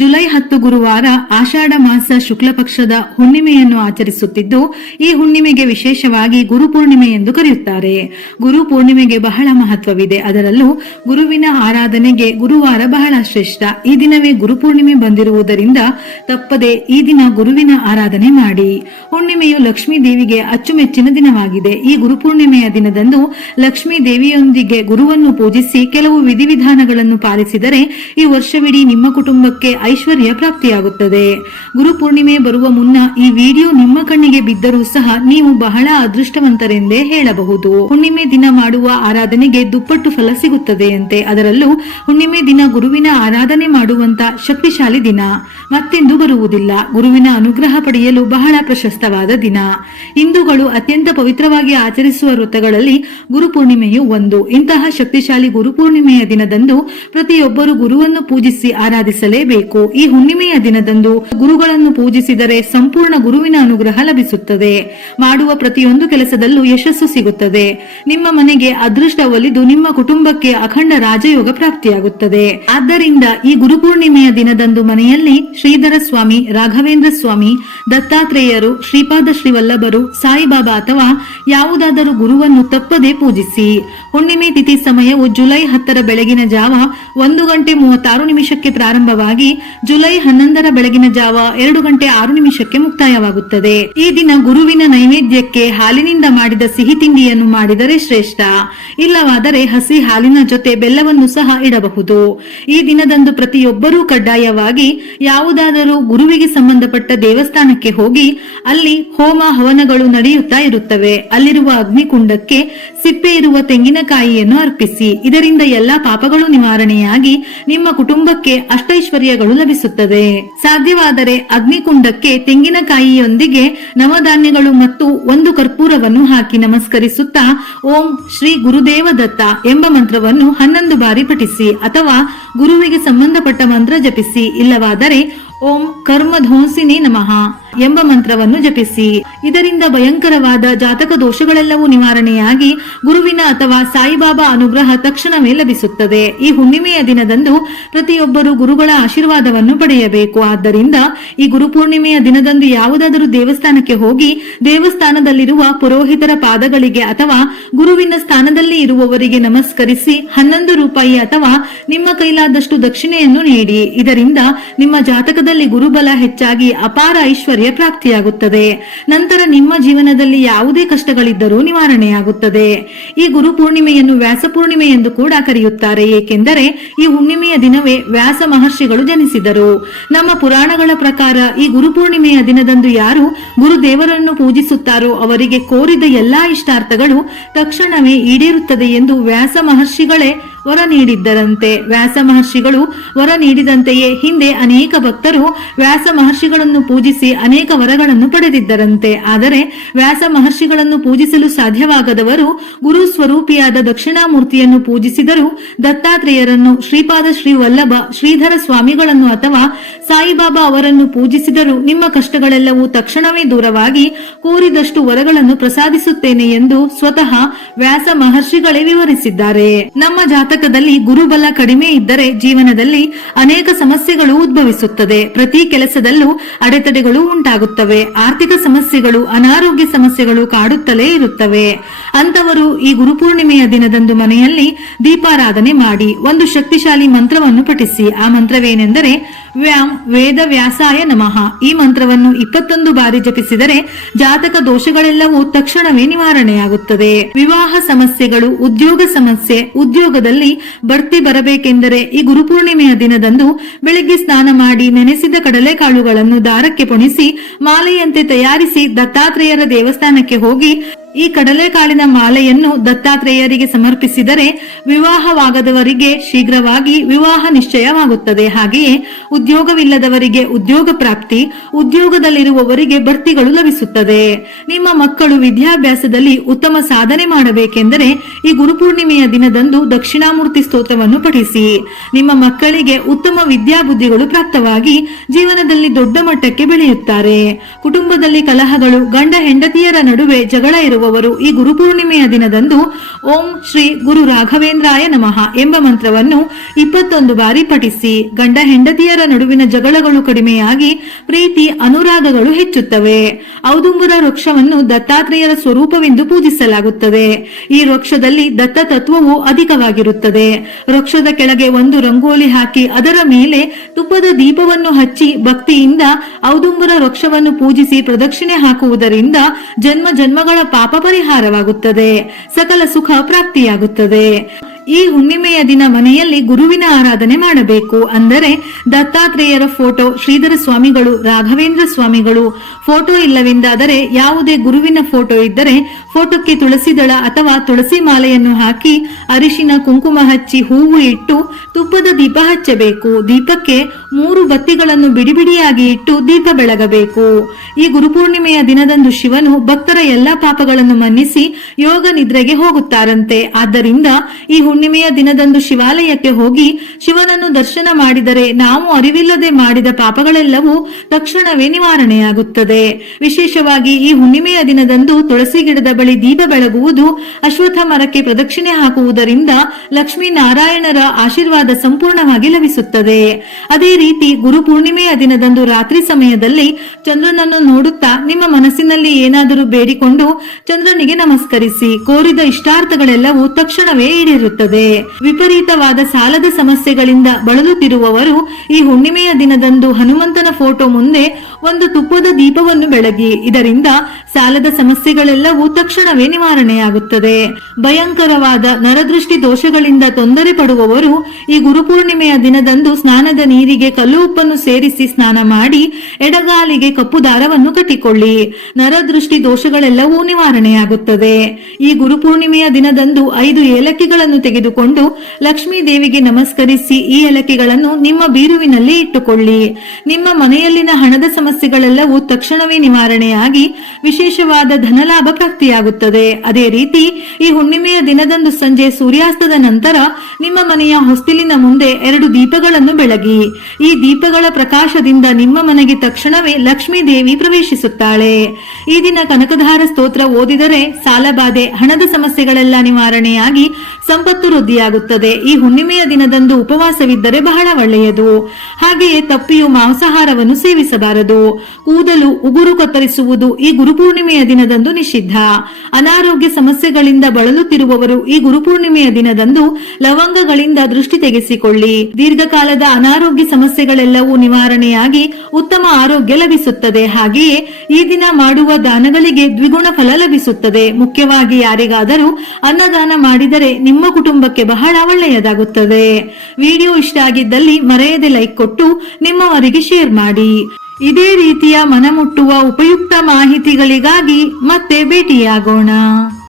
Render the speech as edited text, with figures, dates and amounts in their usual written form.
July 10 ಗುರುವಾರ ಆಷಾಢ ಮಾಸ ಶುಕ್ಲ ಪಕ್ಷದ ಹುಣ್ಣಿಮೆಯನ್ನು ಆಚರಿಸುತ್ತಿದ್ದು, ಈ ಹುಣ್ಣಿಮೆಗೆ ವಿಶೇಷವಾಗಿ ಗುರುಪೂರ್ಣಿಮೆ ಎಂದು ಕರೆಯುತ್ತಾರೆ. ಗುರು ಪೂರ್ಣಿಮೆಗೆ ಬಹಳ ಮಹತ್ವವಿದೆ. ಅದರಲ್ಲೂ ಗುರುವಿನ ಆರಾಧನೆಗೆ ಗುರುವಾರ ಬಹಳ ಶ್ರೇಷ್ಠ. ಈ ದಿನವೇ ಗುರುಪೂರ್ಣಿಮೆ ಬಂದಿರುವುದರಿಂದ ತಪ್ಪದೆ ಈ ದಿನ ಗುರುವಿನ ಆರಾಧನೆ ಮಾಡಿ. ಹುಣ್ಣಿಮೆಯು ಲಕ್ಷ್ಮೀ ದೇವಿಗೆ ಅಚ್ಚುಮೆಚ್ಚಿನ ದಿನವಾಗಿದೆ. ಈ ಗುರುಪೂರ್ಣಿಮೆಯ ದಿನದಂದು ಲಕ್ಷ್ಮೀ ದೇವಿಯೊಂದಿಗೆ ಗುರುವನ್ನು ಪೂಜಿಸಿ ಕೆಲವು ವಿಧಿವಿಧಾನಗಳನ್ನು ಪಾಲಿಸಿದರೆ ಈ ವರ್ಷವಿಡೀ ನಿಮ್ಮ ಕುಟುಂಬಕ್ಕೆ ಐಶ್ವರ್ಯ ಪ್ರಾಪ್ತಿಯಾಗುತ್ತದೆ. ಗುರುಪೂರ್ಣಿಮೆ ಬರುವ ಮುನ್ನ ಈ ವಿಡಿಯೋ ನಿಮ್ಮ ಕಣ್ಣಿಗೆ ಬಿದ್ದರೂ ಸಹ ನೀವು ಬಹಳ ಅದೃಷ್ಟವಂತರೆಂದೇ ಹೇಳಬಹುದು. ಹುಣ್ಣಿಮೆ ದಿನ ಮಾಡುವ ಆರಾಧನೆಗೆ ದುಪ್ಪಟ್ಟು ಫಲ ಸಿಗುತ್ತದೆಯಂತೆ. ಅದರಲ್ಲೂ ಹುಣ್ಣಿಮೆ ದಿನ ಗುರುವಿನ ಆರಾಧನೆ ಮಾಡುವಂತ ಶಕ್ತಿಶಾಲಿ ದಿನ ಮತ್ತೆಂದು ಬರುವುದಿಲ್ಲ. ಗುರುವಿನ ಅನುಗ್ರಹ ಪಡೆಯಲು ಬಹಳ ಪ್ರಶಸ್ತವಾದ ದಿನ. ಹಿಂದೂಗಳು ಅತ್ಯಂತ ಪವಿತ್ರವಾಗಿ ಆಚರಿಸುವ ವ್ರತಗಳಲ್ಲಿ ಗುರುಪೂರ್ಣಿಮೆಯು ಒಂದು. ಇಂತಹ ಶಕ್ತಿಶಾಲಿ ಗುರುಪೂರ್ಣಿಮೆಯ ದಿನದಂದು ಪ್ರತಿಯೊಬ್ಬರು ಗುರುವನ್ನು ಪೂಜಿಸಿ ಆರಾಧಿಸಲೇಬೇಕು. ಈ ಹುಣ್ಣಿಮೆಯ ದಿನದಂದು ಗುರುಗಳನ್ನು ಪೂಜಿಸಿದರೆ ಸಂಪೂರ್ಣ ಗುರುವಿನ ಅನುಗ್ರಹ ಲಭಿಸುತ್ತದೆ. ಮಾಡುವ ಪ್ರತಿಯೊಂದು ಕೆಲಸದಲ್ಲೂ ಯಶಸ್ಸು ಸಿಗುತ್ತದೆ. ನಿಮ್ಮ ಮನೆಗೆ ಅದೃಷ್ಟ ಒಲಿದು ನಿಮ್ಮ ಕುಟುಂಬಕ್ಕೆ ಅಖಂಡ ರಾಜಯೋಗ ಪ್ರಾಪ್ತಿಯಾಗುತ್ತದೆ. ಆದ್ದರಿಂದ ಈ ಗುರುಪೂರ್ಣಿಮೆಯ ದಿನದಂದು ಮನೆಯಲ್ಲಿ ಶ್ರೀಧರ ಸ್ವಾಮಿ, ರಾಘವೇಂದ್ರ ಸ್ವಾಮಿ, ದತ್ತಾತ್ರೇಯರು, ಶ್ರೀಪಾದ ಶ್ರೀವಲ್ಲಭರು, ಸಾಯಿಬಾಬಾ ಅಥವಾ ಯಾವುದಾದರೂ ಗುರುವನ್ನು ತಪ್ಪದೆ ಪೂಜಿಸಿ. ಹುಣ್ಣಿಮೆ ತಿಥಿ ಸಮಯವು ಜುಲೈ 10 ಬೆಳಗಿನ ಜಾವ 1:36 ಪ್ರಾರಂಭವಾಗಿ ಜುಲೈ 11 ಬೆಳಗಿನ ಜಾವ 2:06 ಮುಕ್ತಾಯವಾಗುತ್ತದೆ. ಈ ದಿನ ಗುರುವಿನ ನೈವೇದ್ಯಕ್ಕೆ ಹಾಲಿನಿಂದ ಮಾಡಿದ ಸಿಹಿ ತಿಂಡಿಯನ್ನು ಮಾಡಿದರೆ ಶ್ರೇಷ್ಠ. ಇಲ್ಲವಾದರೆ ಹಸಿ ಹಾಲಿನ ಜೊತೆ ಬೆಲ್ಲವನ್ನು ಸಹ ಇಡಬಹುದು. ಈ ದಿನದಂದು ಪ್ರತಿಯೊಬ್ಬರೂ ಕಡ್ಡಾಯವಾಗಿ ಯಾವುದಾದರೂ ಗುರುವಿಗೆ ಸಂಬಂಧಪಟ್ಟ ದೇವಸ್ಥಾನಕ್ಕೆ ಹೋಗಿ ಅಲ್ಲಿ ಹೋಮ ಹವನಗಳು ನಡೆಯುತ್ತಾ ಇರುತ್ತವೆ. ಅಲ್ಲಿರುವ ಅಗ್ನಿಕುಂಡಕ್ಕೆ ಸಿಪ್ಪೆ ಇರುವ ತೆಂಗಿನಕಾಯಿಯನ್ನು ಅರ್ಪಿಸಿ. ಇದರಿಂದ ಎಲ್ಲಾ ಪಾಪಗಳು ನಿವಾರಣೆಯಾಗಿ ನಿಮ್ಮ ಕುಟುಂಬಕ್ಕೆ ಅಷ್ಟೈಶ್ವರ್ಯಗಳು ಲಭಿಸುತ್ತದೆ. ಸಾಧ್ಯವಾದರೆ ಅಗ್ನಿಕುಂಡಕ್ಕೆ ತೆಂಗಿನಕಾಯಿಯೊಂದಿಗೆ ನವಧಾನ್ಯಗಳು ಮತ್ತು ಒಂದು ಕರ್ಪೂರವನ್ನು ಹಾಕಿ ನಮಸ್ಕರಿಸುತ್ತಾ ಓಂ ಶ್ರೀ ಗುರುದೇವ ದತ್ತ ಎಂಬ ಮಂತ್ರವನ್ನು 11 ಬಾರಿ ಪಠಿಸಿ ಅಥವಾ ಗುರುವಿಗೆ ಸಂಬಂಧಪಟ್ಟ ಮಂತ್ರ ಜಪಿಸಿ. ಇಲ್ಲವಾದರೆ ಓಂ ಕರ್ಮಧ್ವಂಸಿನೇ ನಮಃ ಎಂಬ ಮಂತ್ರವನ್ನು ಜಪಿಸಿ. ಇದರಿಂದ ಭಯಂಕರವಾದ ಜಾತಕ ದೋಷಗಳೆಲ್ಲವೂ ನಿವಾರಣೆಯಾಗಿ ಗುರುವಿನ ಅಥವಾ ಸಾಯಿಬಾಬಾ ಅನುಗ್ರಹ ತಕ್ಷಣವೇ ಲಭಿಸುತ್ತದೆ. ಈ ಹುಣ್ಣಿಮೆಯ ದಿನದಂದು ಪ್ರತಿಯೊಬ್ಬರು ಗುರುಗಳ ಆಶೀರ್ವಾದವನ್ನು ಪಡೆಯಬೇಕು. ಆದ್ದರಿಂದ ಈ ಗುರುಪೂರ್ಣಿಮೆಯ ದಿನದಂದು ಯಾವುದಾದರೂ ದೇವಸ್ಥಾನಕ್ಕೆ ಹೋಗಿ ದೇವಸ್ಥಾನದಲ್ಲಿರುವ ಪುರೋಹಿತರ ಪಾದಗಳಿಗೆ ಅಥವಾ ಗುರುವಿನ ಸ್ಥಾನದಲ್ಲಿ ಇರುವವರಿಗೆ ನಮಸ್ಕರಿಸಿ 11 ರೂಪಾಯಿ ಅಥವಾ ನಿಮ್ಮ ಕೈಲಾದಷ್ಟು ದಕ್ಷಿಣೆಯನ್ನು ನೀಡಿ. ಇದರಿಂದ ನಿಮ್ಮ ಜಾತಕದಲ್ಲಿ ಗುರುಬಲ ಹೆಚ್ಚಾಗಿ ಅಪಾರ ಐಶ್ವರ್ಯ ಪ್ರಾಪ್ತಿಯಾಗುತ್ತದೆ. ನಂತರ ನಿಮ್ಮ ಜೀವನದಲ್ಲಿ ಯಾವುದೇ ಕಷ್ಟಗಳಿದ್ದರೂ ನಿವಾರಣೆಯಾಗುತ್ತದೆ. ಈ ಗುರು ಪೂರ್ಣಿಮೆಯನ್ನು ವ್ಯಾಸ ಪೂರ್ಣಿಮೆ ಎಂದು ಕೂಡ ಕರೆಯುತ್ತಾರೆ. ಏಕೆಂದರೆ ಈ ಹುಣ್ಣಿಮೆಯ ದಿನವೇ ವ್ಯಾಸ ಮಹರ್ಷಿಗಳು ಜನಿಸಿದರು. ನಮ್ಮ ಪುರಾಣಗಳ ಪ್ರಕಾರ ಈ ಗುರು ಪೂರ್ಣಿಮೆಯ ದಿನದಂದು ಯಾರು ಗುರುದೇವರನ್ನು ಪೂಜಿಸುತ್ತಾರೋ ಅವರಿಗೆ ಕೋರಿದ ಎಲ್ಲಾ ಇಷ್ಟಾರ್ಥಗಳು ತಕ್ಷಣವೇ ಈಡೇರುತ್ತದೆ ಎಂದು ವ್ಯಾಸ ಮಹರ್ಷಿಗಳೇ ವರ ನೀಡಿದ್ದರಂತೆ. ವ್ಯಾಸ ಮಹರ್ಷಿಗಳು ವರ ನೀಡಿದಂತೆಯೇ ಹಿಂದೆ ಅನೇಕ ಭಕ್ತರು ವ್ಯಾಸ ಮಹರ್ಷಿಗಳನ್ನು ಪೂಜಿಸಿ ಅನೇಕ ವರಗಳನ್ನು ಪಡೆದಿದ್ದರಂತೆ. ಆದರೆ ವ್ಯಾಸ ಮಹರ್ಷಿಗಳನ್ನು ಪೂಜಿಸಲು ಸಾಧ್ಯವಾಗದವರು ಗುರು ಸ್ವರೂಪಿಯಾದ ದಕ್ಷಿಣಾಮೂರ್ತಿಯನ್ನು ಪೂಜಿಸಿದರು. ದತ್ತಾತ್ರೇಯರನ್ನು, ಶ್ರೀಪಾದ ಶ್ರೀವಲ್ಲಭ, ಶ್ರೀಧರ ಸ್ವಾಮಿಗಳನ್ನು ಅಥವಾ ಸಾಯಿಬಾಬಾ ಅವರನ್ನು ಪೂಜಿಸಿದರು ನಿಮ್ಮ ಕಷ್ಟಗಳೆಲ್ಲವೂ ತಕ್ಷಣವೇ ದೂರವಾಗಿ ಕೋರಿದಷ್ಟು ವರಗಳನ್ನು ಪ್ರಸಾದಿಸುತ್ತೇನೆ ಎಂದು ಸ್ವತಃ ವ್ಯಾಸ ಮಹರ್ಷಿಗಳೇ ವಿವರಿಸಿದ್ದಾರೆ. ನಮ್ಮ ಜಾತಕದಲ್ಲಿ ಗುರುಬಲ ಕಡಿಮೆ ಇದ್ದರೆ ಜೀವನದಲ್ಲಿ ಅನೇಕ ಸಮಸ್ಯೆಗಳು ಉದ್ಭವಿಸುತ್ತದೆ. ಪ್ರತಿ ಕೆಲಸದಲ್ಲೂ ಅಡೆತಡೆಗಳು ಉಂಟಾಗುತ್ತವೆ. ಆರ್ಥಿಕ ಸಮಸ್ಯೆಗಳು, ಅನಾರೋಗ್ಯ ಸಮಸ್ಯೆಗಳು ಕಾಡುತ್ತಲೇ ಇರುತ್ತವೆ. ಅಂತವರು ಈ ಗುರುಪೂರ್ಣಿಮೆಯ ದಿನದಂದು ಮನೆಯಲ್ಲಿ ದೀಪಾರಾಧನೆ ಮಾಡಿ ಒಂದು ಶಕ್ತಿಶಾಲಿ ಮಂತ್ರವನ್ನು ಪಠಿಸಿ. ಆ ಮಂತ್ರವೇನೆಂದರೆ ವ್ಯಾಂ ವೇದ ವ್ಯಾಸಾಯ ನಮಃ. ಈ ಮಂತ್ರವನ್ನು 21 ಬಾರಿ ಜಪಿಸಿದರೆ ಜಾತಕ ದೋಷಗಳೆಲ್ಲವೂ ತಕ್ಷಣವೇ ನಿವಾರಣೆಯಾಗುತ್ತದೆ. ವಿವಾಹ ಸಮಸ್ಯೆಗಳು, ಉದ್ಯೋಗ ಸಮಸ್ಯೆ, ಉದ್ಯೋಗದಲ್ಲಿ ಬಡ್ತಿ ಬರಬೇಕೆಂದರೆ ಈ ಗುರುಪೂರ್ಣಿಮೆಯ ದಿನದಂದು ಬೆಳಿಗ್ಗೆ ಸ್ನಾನ ಮಾಡಿ ನೆನೆಸಿದ ಕಡಲೆಕಾಳುಗಳನ್ನು ದಾರಕ್ಕೆ ಪೊಣಿಸಿ ಮಾಲೆಯಂತೆ ತಯಾರಿಸಿ ದತ್ತಾತ್ರೇಯರ ದೇವಸ್ಥಾನಕ್ಕೆ ಹೋಗಿ ಈ ಕಡಲೆಕಾಳಿನ ಮಾಲೆಯನ್ನು ದತ್ತಾತ್ರೇಯರಿಗೆ ಸಮರ್ಪಿಸಿದರೆ ವಿವಾಹವಾಗದವರಿಗೆ ಶೀಘ್ರವಾಗಿ ವಿವಾಹ ನಿಶ್ಚಯವಾಗುತ್ತದೆ. ಹಾಗೆಯೇ ಉದ್ಯೋಗವಿಲ್ಲದವರಿಗೆ ಉದ್ಯೋಗ ಪ್ರಾಪ್ತಿ, ಉದ್ಯೋಗದಲ್ಲಿರುವವರಿಗೆ ಬಡ್ತಿಗಳು ಲಭಿಸುತ್ತದೆ. ನಿಮ್ಮ ಮಕ್ಕಳು ವಿದ್ಯಾಭ್ಯಾಸದಲ್ಲಿ ಉತ್ತಮ ಸಾಧನೆ ಮಾಡಬೇಕೆಂದರೆ ಈ ಗುರುಪೂರ್ಣಿಮೆಯ ದಿನದಂದು ದಕ್ಷಿಣಾಮೂರ್ತಿ ಸ್ತೋತ್ರವನ್ನು ಪಠಿಸಿ. ನಿಮ್ಮ ಮಕ್ಕಳಿಗೆ ಉತ್ತಮ ವಿದ್ಯಾಬುದ್ಧಿಗಳು ಪ್ರಾಪ್ತವಾಗಿ ಜೀವನದಲ್ಲಿ ದೊಡ್ಡ ಮಟ್ಟಕ್ಕೆ ಬೆಳೆಯುತ್ತಾರೆ. ಕುಟುಂಬದಲ್ಲಿ ಕಲಹಗಳು, ಗಂಡ ಹೆಂಡತಿಯರ ನಡುವೆ ಜಗಳ ಇರುವ ಬಳಲುತ್ತಿರುವವರು ಈ ಗುರುಪೂರ್ಣಿಮೆಯ ದಿನದಂದು ಓಂ ಶ್ರೀ ಗುರು ರಾಘವೇಂದ್ರಾಯ ನಮಃ ಎಂಬ ಮಂತ್ರವನ್ನು 21 ಬಾರಿ ಪಠಿಸಿ. ಗಂಡ ಹೆಂಡತಿಯರ ನಡುವಿನ ಜಗಳಗಳು ಕಡಿಮೆಯಾಗಿ ಪ್ರೀತಿ ಅನುರಾಗಗಳು ಹೆಚ್ಚುತ್ತವೆ. ಔದುಂಬರ ವೃಕ್ಷವನ್ನು ದತ್ತಾತ್ರೇಯರ ಸ್ವರೂಪವೆಂದು ಪೂಜಿಸಲಾಗುತ್ತದೆ. ಈ ವೃಕ್ಷದಲ್ಲಿ ದತ್ತ ತತ್ವವು ಅಧಿಕವಾಗಿರುತ್ತದೆ. ವೃಕ್ಷದ ಕೆಳಗೆ ಒಂದು ರಂಗೋಲಿ ಹಾಕಿ ಅದರ ಮೇಲೆ ತುಪ್ಪದ ದೀಪವನ್ನು ಹಚ್ಚಿ ಭಕ್ತಿಯಿಂದ ಔದುಂಬರ ವೃಕ್ಷವನ್ನು ಪೂಜಿಸಿ ಪ್ರದಕ್ಷಿಣೆ ಹಾಕುವುದರಿಂದ ಜನ್ಮ ಜನ್ಮಗಳ ಪಾಪ ಪರಿಹಾರವಾಗುತ್ತದೆ, ಸಕಲ ಸುಖ ಪ್ರಾಪ್ತಿಯಾಗುತ್ತದೆ. ಈ ಹುಣ್ಣಿಮೆಯ ದಿನ ಮನೆಯಲ್ಲಿ ಗುರುವಿನ ಆರಾಧನೆ ಮಾಡಬೇಕು. ಅಂದರೆ ದತ್ತಾತ್ರೇಯರ ಫೋಟೋ, ಶ್ರೀಧರ ಸ್ವಾಮಿಗಳು, ರಾಘವೇಂದ್ರ ಸ್ವಾಮಿಗಳು ಫೋಟೋ ಇಲ್ಲವೆಂದಾದರೆ ಯಾವುದೇ ಗುರುವಿನ ಫೋಟೋ ಇದ್ದರೆ ಫೋಟೋಕ್ಕೆ ತುಳಸಿ ದಳ ಅಥವಾ ತುಳಸಿ ಮಾಲೆಯನ್ನು ಹಾಕಿ ಅರಿಶಿನ ಕುಂಕುಮ ಹಚ್ಚಿ ಹೂವು ಇಟ್ಟು ತುಪ್ಪದ ದೀಪ ಹಚ್ಚಬೇಕು. ದೀಪಕ್ಕೆ 3 ಬತ್ತಿಗಳನ್ನು ಬಿಡಿಬಿಡಿಯಾಗಿ ಇಟ್ಟು ದೀಪ ಬೆಳಗಬೇಕು. ಈ ಗುರುಪೂರ್ಣಿಮೆಯ ದಿನದಂದು ಶಿವನು ಭಕ್ತರ ಎಲ್ಲಾ ಪಾಪಗಳನ್ನು ಮನ್ನಿಸಿ ಯೋಗ ನಿದ್ರೆಗೆ ಹೋಗುತ್ತಾರಂತೆ. ಆದ್ದರಿಂದ ಈ ಹುಣ್ಣಿಮೆಯ ದಿನದಂದು ಶಿವಾಲಯಕ್ಕೆ ಹೋಗಿ ಶಿವನನ್ನು ದರ್ಶನ ಮಾಡಿದರೆ ನಾವು ಅರಿವಿಲ್ಲದೆ ಮಾಡಿದ ಪಾಪಗಳೆಲ್ಲವೂ ತಕ್ಷಣವೇ ನಿವಾರಣೆಯಾಗುತ್ತದೆ. ವಿಶೇಷವಾಗಿ ಈ ಹುಣ್ಣಿಮೆಯ ದಿನದಂದು ತುಳಸಿ ಗಿಡದ ಬಳಿ ದೀಪ ಬೆಳಗುವುದು, ಅಶ್ವತ್ಥ ಮರಕ್ಕೆ ಪ್ರದಕ್ಷಿಣೆ ಹಾಕುವುದರಿಂದ ಲಕ್ಷ್ಮೀ ನಾರಾಯಣರ ಆಶೀರ್ವಾದ ಸಂಪೂರ್ಣವಾಗಿ ಲಭಿಸುತ್ತದೆ. ಅದೇ ರೀತಿ ಗುರು ಪೂರ್ಣಿಮೆಯ ದಿನದಂದು ರಾತ್ರಿ ಸಮಯದಲ್ಲಿ ಚಂದ್ರನನ್ನು ನೋಡುತ್ತಾ ನಿಮ್ಮ ಮನಸ್ಸಿನಲ್ಲಿ ಏನಾದರೂ ಬೇಡಿಕೊಂಡು ಚಂದ್ರನಿಗೆ ನಮಸ್ಕರಿಸಿ. ಕೋರಿದ ಇಷ್ಟಾರ್ಥಗಳೆಲ್ಲವೂ ತಕ್ಷಣವೇ ಈಡೇರುತ್ತದೆ. ವಿಪರೀತವಾದ ಸಾಲದ ಸಮಸ್ಯೆಗಳಿಂದ ಬಳಲುತ್ತಿರುವವರು ಈ ಹುಣ್ಣಿಮೆಯ ದಿನದಂದು ಹನುಮಂತನ ಫೋಟೋ ಮುಂದೆ ಒಂದು ತುಪ್ಪದ ದೀಪವನ್ನು ಬೆಳಗಿ. ಇದರಿಂದ ಸಾಲದ ಸಮಸ್ಯೆಗಳೆಲ್ಲವೂ ತಕ್ಷಣವೇ ನಿವಾರಣೆಯಾಗುತ್ತದೆ. ಭಯಂಕರವಾದ ನರದೃಷ್ಟಿ ದೋಷಗಳಿಂದ ತೊಂದರೆ ಪಡುವವರು ಈ ಗುರುಪೂರ್ಣಿಮೆಯ ದಿನದಂದು ಸ್ನಾನದ ನೀರಿಗೆ ಕಲ್ಲು ಉಪ್ಪನ್ನು ಸೇರಿಸಿ ಸ್ನಾನ ಮಾಡಿ ಎಡಗಾಲಿಗೆ ಕಪ್ಪು ದಾರವನ್ನು ಕಟ್ಟಿಕೊಳ್ಳಿ. ನರದೃಷ್ಟಿ ದೋಷಗಳೆಲ್ಲವೂ ನಿವಾರಣೆಯಾಗುತ್ತದೆ. ಈ ಗುರುಪೂರ್ಣಿಮೆಯ ದಿನದಂದು 5 ಏಲಕ್ಕಿಗಳನ್ನು ತೆಗೆದುಕೊಂಡು ಲಕ್ಷ್ಮೀ ದೇವಿಗೆ ನಮಸ್ಕರಿಸಿ ಈ ಏಲಕ್ಕಿಗಳನ್ನು ನಿಮ್ಮ ಬೀರುವಿನಲ್ಲಿ ಇಟ್ಟುಕೊಳ್ಳಿ. ನಿಮ್ಮ ಮನೆಯಲ್ಲಿನ ಹಣದ ಸಮಸ್ಯೆಗಳೆಲ್ಲವೂ ತಕ್ಷಣವೇ ನಿವಾರಣೆಯಾಗಿ ವಿಶೇಷವಾದ ಧನಲಾಭ ಪ್ರಾಪ್ತಿಯಾಗುತ್ತದೆ. ಅದೇ ರೀತಿ ಈ ಹುಣ್ಣಿಮೆಯ ದಿನದಂದು ಸಂಜೆ ಸೂರ್ಯಾಸ್ತದ ನಂತರ ನಿಮ್ಮ ಮನೆಯ ಹೊಸ್ತಿಲಿನ ಮುಂದೆ 2 ದೀಪಗಳನ್ನು ಬೆಳಗಿ. ಈ ದೀಪಗಳ ಪ್ರಕಾಶದಿಂದ ನಿಮ್ಮ ಮನೆಗೆ ತಕ್ಷಣವೇ ಲಕ್ಷ್ಮೀ ದೇವಿ ಪ್ರವೇಶಿಸುತ್ತಾಳೆ. ಈ ದಿನ ಕನಕಧಾರ ಸ್ತೋತ್ರ ಓದಿದರೆ ಸಾಲಬಾಧೆ, ಹಣದ ಸಮಸ್ಯೆಗಳೆಲ್ಲ ನಿವಾರಣೆಯಾಗಿ ಸಂಪತ್ತು ವೃದ್ಧಿಯಾಗುತ್ತದೆ. ಈ ಹುಣ್ಣಿಮೆಯ ದಿನದಂದು ಉಪವಾಸವಿದ್ದರೆ ಬಹಳ ಒಳ್ಳೆಯದು. ಹಾಗೆಯೇ ತಪ್ಪಿಯು ಮಾಂಸಾಹಾರವನ್ನು ಸೇವಿಸಬಾರದು. ಕೂದಲು, ಉಗುರು ಕತ್ತರಿಸುವುದು ಈ ಗುರುಪೂರ್ಣಿಮೆಯ ದಿನದಂದು ನಿಷಿದ್ಧ. ಅನಾರೋಗ್ಯ ಸಮಸ್ಯೆಗಳಿಂದ ಬಳಲುತ್ತಿರುವವರು ಈ ಗುರುಪೂರ್ಣಿಮೆಯ ದಿನದಂದು ಲವಂಗಗಳಿಂದ ದೃಷ್ಟಿ ತೆಗೆಸಿಕೊಳ್ಳಿ. ದೀರ್ಘಕಾಲದ ಅನಾರೋಗ್ಯ ಸಮಸ್ಯೆಗಳೆಲ್ಲವೂ ನಿವಾರಣೆಯಾಗಿ ಉತ್ತಮ ಆರೋಗ್ಯ ಲಭಿಸುತ್ತದೆ. ಹಾಗೆಯೇ ಈ ದಿನ ಮಾಡುವ ದಾನಗಳಿಗೆ ದ್ವಿಗುಣ ಫಲ ಲಭಿಸುತ್ತದೆ. ಮುಖ್ಯವಾಗಿ ಯಾರಿಗಾದರೂ ಅನ್ನದಾನ ಮಾಡಿದರೆ ನಿಮ್ಮ ಕುಟುಂಬಕ್ಕೆ ಬಹಳ ಒಳ್ಳೆಯದಾಗುತ್ತದೆ. ವಿಡಿಯೋ ಇಷ್ಟ ಆಗಿದ್ದಲ್ಲಿ ಮರೆಯದೆ ಲೈಕ್ ಕೊಟ್ಟು ನಿಮ್ಮವರಿಗೆ ಶೇರ್ ಮಾಡಿ. ಇದೇ ರೀತಿಯ ಮನಮುಟ್ಟುವ ಉಪಯುಕ್ತ ಮಾಹಿತಿಗಳಿಗಾಗಿ ಮತ್ತೆ ಭೇಟಿಯಾಗೋಣ.